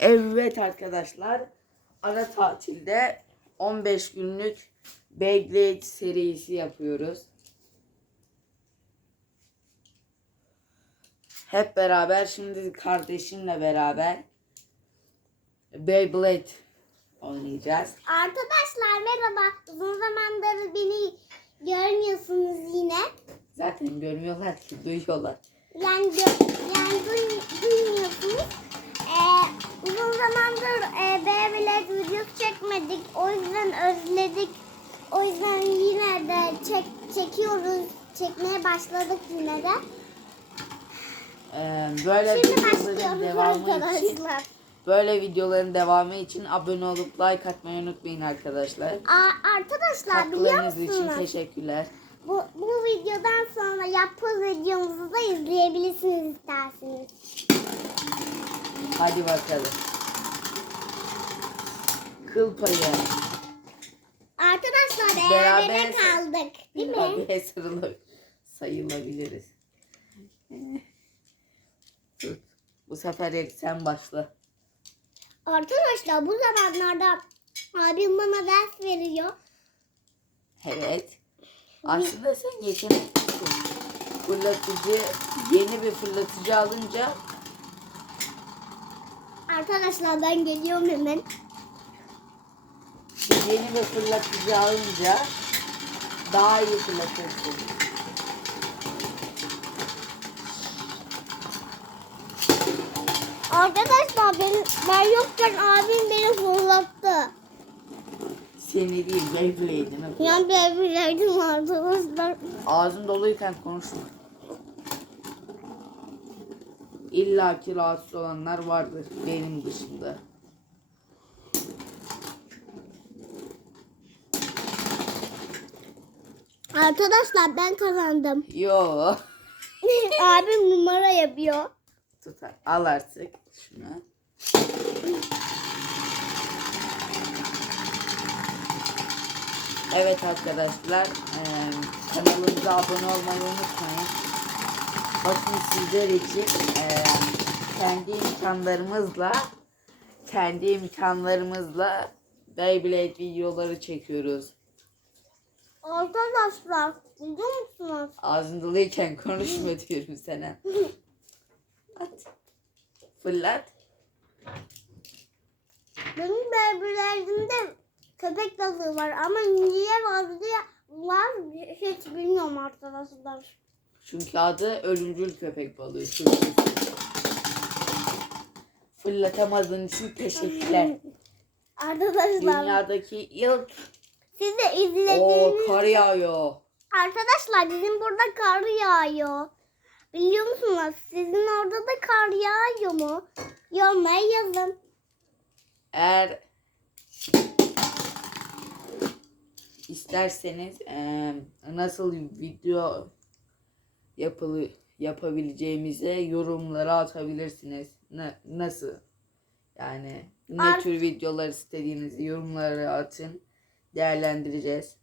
Evet arkadaşlar. Ara tatilde 15 günlük Beyblade serisi yapıyoruz. Hep beraber şimdi kardeşimle beraber Beyblade oynayacağız. Arkadaşlar merhaba. Uzun zamandır beni görmüyorsunuz yine. Zaten görmüyorlar ki duyuyorlar. Yani yani duy- duymuyorsunuz. Ee, uzun zamandır e, Beyblade videosu çekmedik. O yüzden özledik. O yüzden yine de çek çekiyoruz. Çekmeye başladık yine de. Ee, böyle Şimdi videoların devamı için arkadaşlar. böyle videoların devamı için abone olup like atmayı unutmayın arkadaşlar. Aa, arkadaşlar biliyor Katkılarınız için musunuz? teşekkürler. Bu, bu videodan sonra yapboz videomuzu da izleyebilirsiniz isterseniz. Hadi bakalım. Kıl payı. Arkadaşlar Beraber- berabere kaldık. Değil mi? Hadi sarılı sayılabiliriz. Tut. Bu sefer sen başla. Arkadaşlar bu zamanlarda abim bana ders veriyor. Evet. Aslında sen yeteneklisin. Fırlatıcı, yeni bir fırlatıcı alınca Arkadaşlar ben geliyorum hemen. fırlatıcı alınca daha iyi fırlatırsın. Arkadaşlar ben, ben yokken abim beni fırlattı. Seni değil, Beyblade'ini. Yani ben bilirdim arkadaşlar. Ağzın doluyken konuşma. İlla ki rahatsız olanlar vardır benim dışında. Arkadaşlar ben kazandım. Yo. abim numara yapıyor. Tutar. Al artık şunu. Evet arkadaşlar eee, kanalımıza abone olmayı unutmayın. Bakın sizler için eee, kendi imkanlarımızla kendi imkanlarımızla Beyblade videoları çekiyoruz. Arkadaşlar biliyor musunuz? Ağzın doluyken konuşma diyorum sana. At. Fırlat. Benim bebeğlerimde köpek balığı var ama niye var diye var hiç bilmiyorum arkadaşlar. Çünkü adı ölümcül köpek balığı. Türkçesi. Fırlatamadığın için teşekkürler. Arkadaşlar Dünyadaki ilk siz de o izlediğiniz kar yağıyor. arkadaşlar bizim burada kar yağıyor. Biliyor musunuz? Sizin orada da kar yağıyor mu? Yorumlara yazın. Eğer isterseniz eee, nasıl video yapılı yapabileceğimize yorumlara atabilirsiniz. Na- nasıl? Yani ne Ar- tür videolar istediğinizi yorumlara atın. Değerlendireceğiz.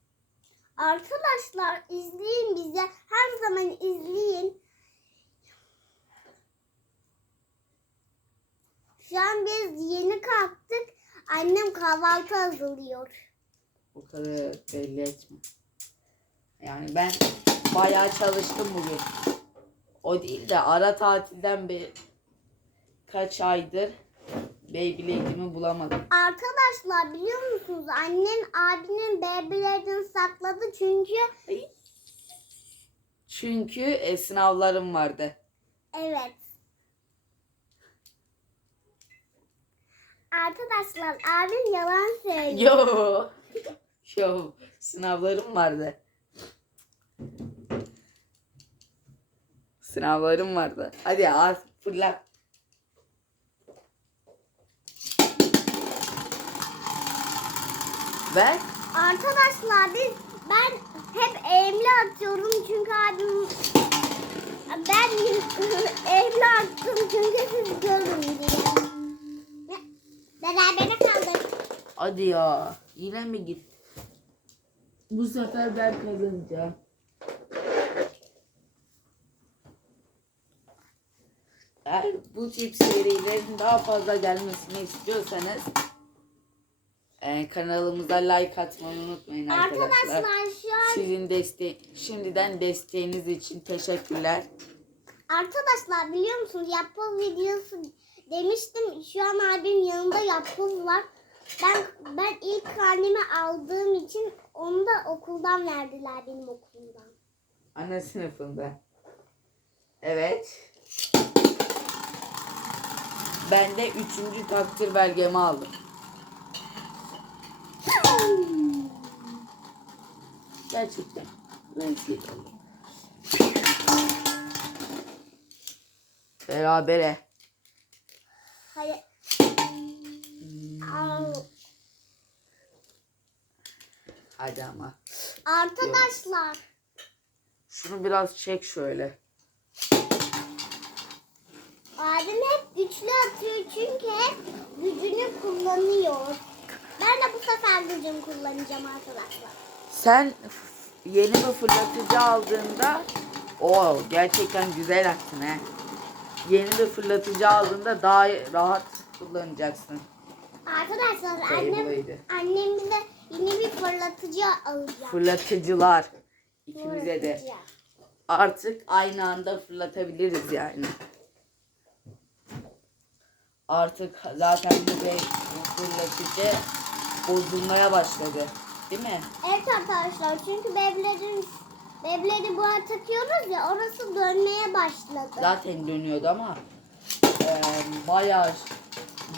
Arkadaşlar izleyin bize. Her zaman izleyin. Şu an biz yeni kalktık. Annem kahvaltı hazırlıyor. O kadar belli etme. Yani ben bayağı çalıştım bugün. O değil de ara tatilden bir kaç aydır Beyblade'imi bulamadım. Arkadaşlar biliyor musunuz? Annem abinin bebeğlerini sakladı çünkü Çünkü e, sınavlarım vardı. evet. Arkadaşlar abim yalan söylüyor. Yo. Yo. Sınavlarım vardı. Sınavlarım vardı. Hadi az fırlat. Ver. Arkadaşlar biz ben hep eğimli atıyorum çünkü abim ben eğimli attım çünkü siz görün diye. Berabere kaldık. Hadi ya. Yine mi git? Bu sefer ben kazanacağım. Her bu tip serilerin daha fazla gelmesini istiyorsanız e, kanalımıza like atmayı unutmayın arkadaşlar. Arkadaşlar şu an Sizin deste şimdiden desteğiniz için teşekkürler. Arkadaşlar biliyor musunuz yapboz videosu demiştim. Şu an abim yanında yapboz var. Ben ben ilk karnemi aldığım için onu da okuldan verdiler benim okulumdan. Ana sınıfında. Evet. Ben de üçüncü takdir belgemi aldım. Gerçekten. Oldu. Berabere. Hayır. Hadi ama. Arkadaşlar Şunu biraz çek şöyle. Abim hep güçlü atıyor çünkü hep gücünü kullanıyor. Ben de bu sefer gücümü kullanacağım arkadaşlar. Sen yeni bir fırlatıcı aldığında o gerçekten güzel attın he. Yeni bir fırlatıcı aldığında daha rahat kullanacaksın. Arkadaşlar Şey, annem annem bize yeni bir fırlatıcı alacak. Fırlatıcılar ikimize de Fırlatıcı. artık aynı anda fırlatabiliriz yani. Artık zaten bu be- bu fırlatıcı bozulmaya başladı. Değil mi? Evet arkadaşlar çünkü beblerin bebleri bu takıyoruz ya orası dönmeye başladı. Zaten dönüyordu ama e, bayağı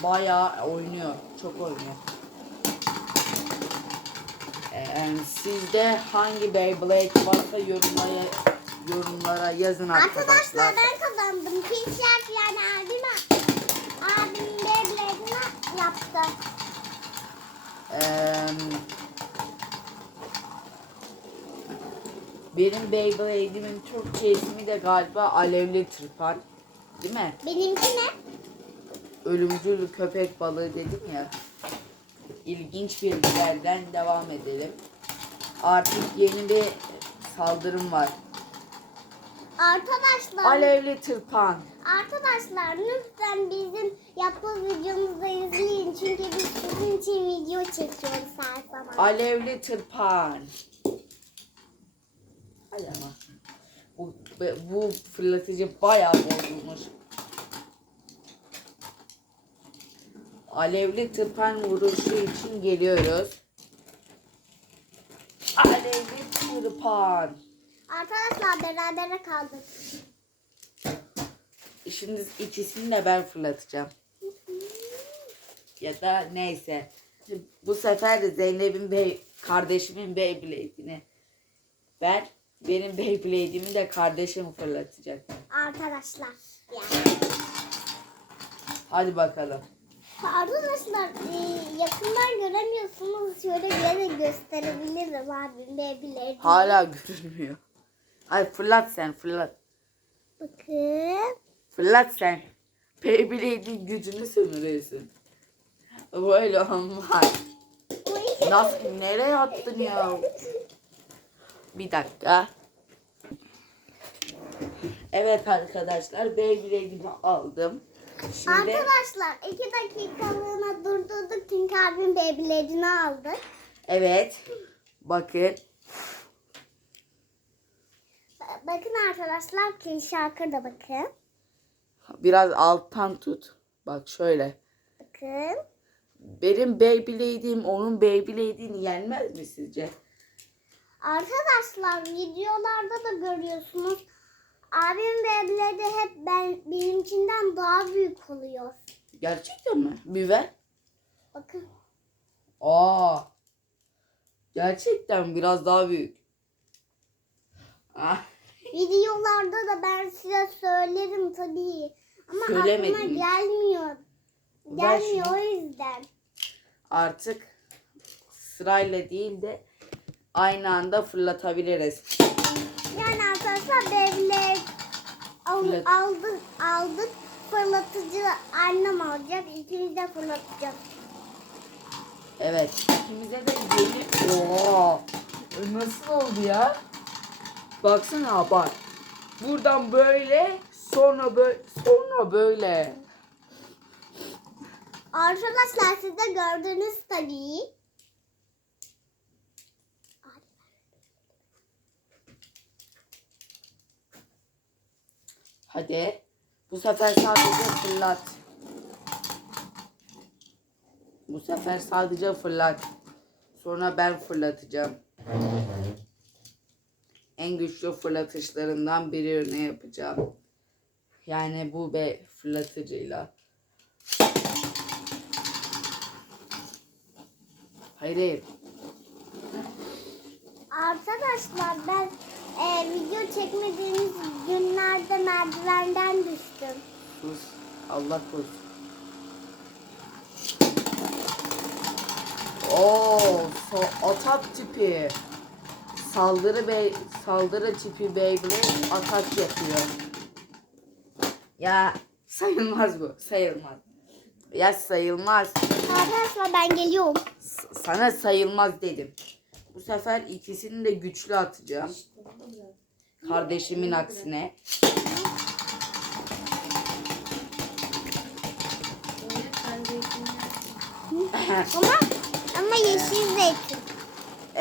bayağı oynuyor. Çok oynuyor. E, sizde hangi Beyblade varsa yorumlara yorumlara yazın Arkadaşlar arkadaşlar. ben kazandım. Pinçer yani beblerini yaptı. E, benim Beyblade'imin Türkçe ismi de galiba Alevli Tırpan. Değil mi? Benimki ne? ölümcül köpek balığı dedim ya. İlginç bilgilerden devam edelim. Artık yeni bir saldırım var. Arkadaşlar Alevli tırpan. arkadaşlar lütfen bizim yapboz videomuzu izleyin çünkü biz sizin için video çekiyoruz her zaman. Alevli tırpan. Hadi ama. Bu, bu fırlatıcı bayağı bozulmuş. Alevli tırpan vuruşu için geliyoruz. Alevli tırpan. Arkadaşlar berabere kaldık. Şimdi ikisini de ben fırlatacağım. Ya da neyse. Bu sefer de Zeynep'in bey, kardeşimin Beyblade'ini ben benim Beyblade'imi de kardeşim fırlatacak. Arkadaşlar yani. Hadi bakalım. Arkadaşlar e, yakından göremiyorsunuz. Şöyle bir yere gösterebilirim abim bebeleri. Hala görünmüyor. Ay fırlat sen fırlat. Bakın. Fırlat sen. Beyblade'in gücünü sömürüyorsun. Böyle olmaz. Nasıl nereye attın ya? Bir dakika. Evet arkadaşlar Beyblade'imi aldım. Şimdi Arkadaşlar iki dakikalığına durdurduk çünkü abim bebeğini aldı. evet bakın Ba- Bakın arkadaşlar ki şarkı da bakın. biraz alttan tut. Bak şöyle. Bakın. Benim Beyblade'im onun Beyblade'ini yenmez mi sizce? Arkadaşlar videolarda da görüyorsunuz. Abim bebeği hep ben benimkinden daha büyük oluyor. Gerçekten mi? Bir ver. Bakın. Aa. Gerçekten biraz daha büyük. Ah. Videolarda da ben size söylerim tabii. Ama Söylemedin aklıma mi? gelmiyor. Ver Gelmiyor şunu. o yüzden. Artık sırayla değil de aynı anda fırlatabiliriz. Yani arkadaşlar bebek al, Fırlat. aldık, aldık. Fırlatıcı annem alacak. İkimiz de fırlatacağız. Evet. İkimize de yeni... Oo. Nasıl oldu ya? Baksana bak. Buradan böyle Sonra böyle sonra böyle. Arkadaşlar siz de gördünüz tabii. Hadi. Bu sefer sadece fırlat. Bu sefer sadece fırlat. Sonra ben fırlatacağım. Güçlü fırlatışlarından birini yapacağım. Yani bu be fırlatıcıyla. Hayır hayır. Arkadaşlar ben e, video çekmediğimiz günlerde merdivenden düştüm. Sus. Allah korusun. Oo, so atak tipi. Saldırı bey saldırı tipi Beyblade atak yapıyor. Ya sayılmaz bu. Sayılmaz. Ya sayılmaz. Arkadaşlar ben geliyorum. S- sana sayılmaz dedim. Bu sefer ikisini de güçlü atacağım. Kardeşimin aksine. Ama ama yeşil zeytin.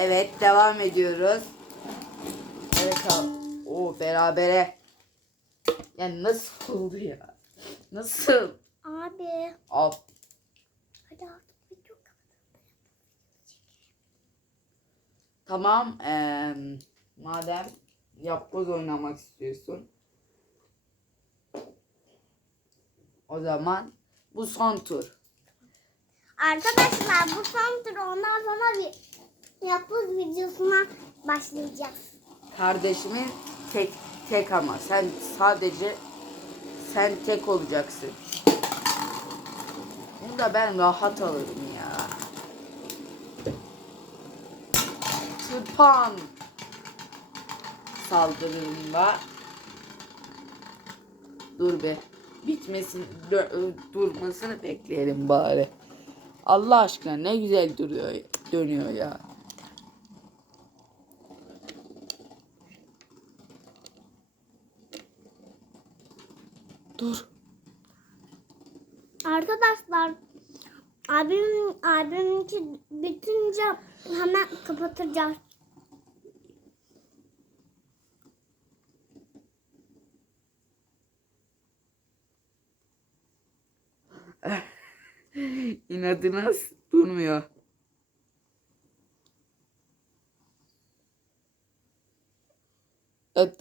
Evet devam ediyoruz. Evet. Oo berabere. Ya nasıl oldu ya? Nasıl? Abi Al. hadi artık video Tamam. eee, madem yapboz oynamak istiyorsun. O zaman bu son tur. Arkadaşlar bu son tur ondan sonra bir yapboz videosuna başlayacağız. Kardeşimin tek tek ama sen sadece sen tek olacaksın. Bunu da ben rahat alırım ya. Tırpan saldırımda dur be bitmesin dö- durmasını bekleyelim bari. Allah aşkına ne güzel duruyor dönüyor ya. Dur. Arkadaşlar abim abimki bitince hemen kapatacağız. İnadına durmuyor. Evet.